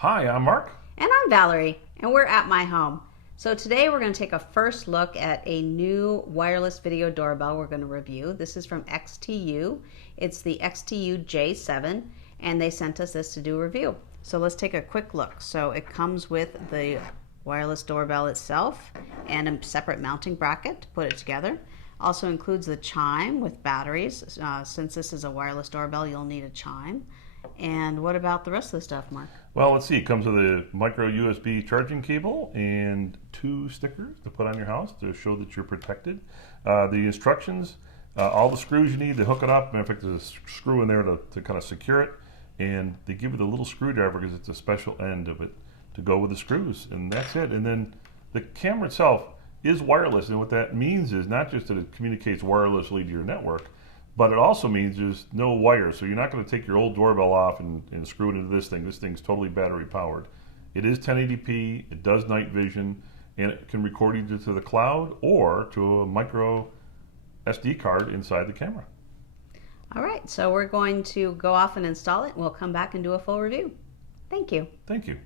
Hi, I'm Mark. And I'm Valerie, and we're at my home. So today we're going to take a first look at a new wireless video doorbell we're going to review. This is from XTU. It's the XTU J7, and they sent us this to do a review. So let's take a quick look. So it comes with the wireless doorbell itself and a separate mounting bracket to put it together. Also includes the chime with batteries. Since this is a wireless doorbell, you'll need a chime. And what about the rest of the stuff, Mark? Well, let's see. It comes with a micro USB charging cable and 2 stickers to put on your house to show that you're protected. The instructions, all the screws you need to hook it up. In fact, there's a screw in there to kind of secure it. And they give you the little screwdriver because it's a special end of it to go with the screws. And that's it. And then the camera itself is wireless. And what that means is not just that it communicates wirelessly to your network, but it also means there's no wires, so you're not going to take your old doorbell off and screw it into this thing. This thing's totally battery powered. It is 1080p, it does night vision, and it can record either to the cloud or to a micro SD card inside the camera. All right, so we're going to go off and install it, and we'll come back and do a full review. Thank you. Thank you.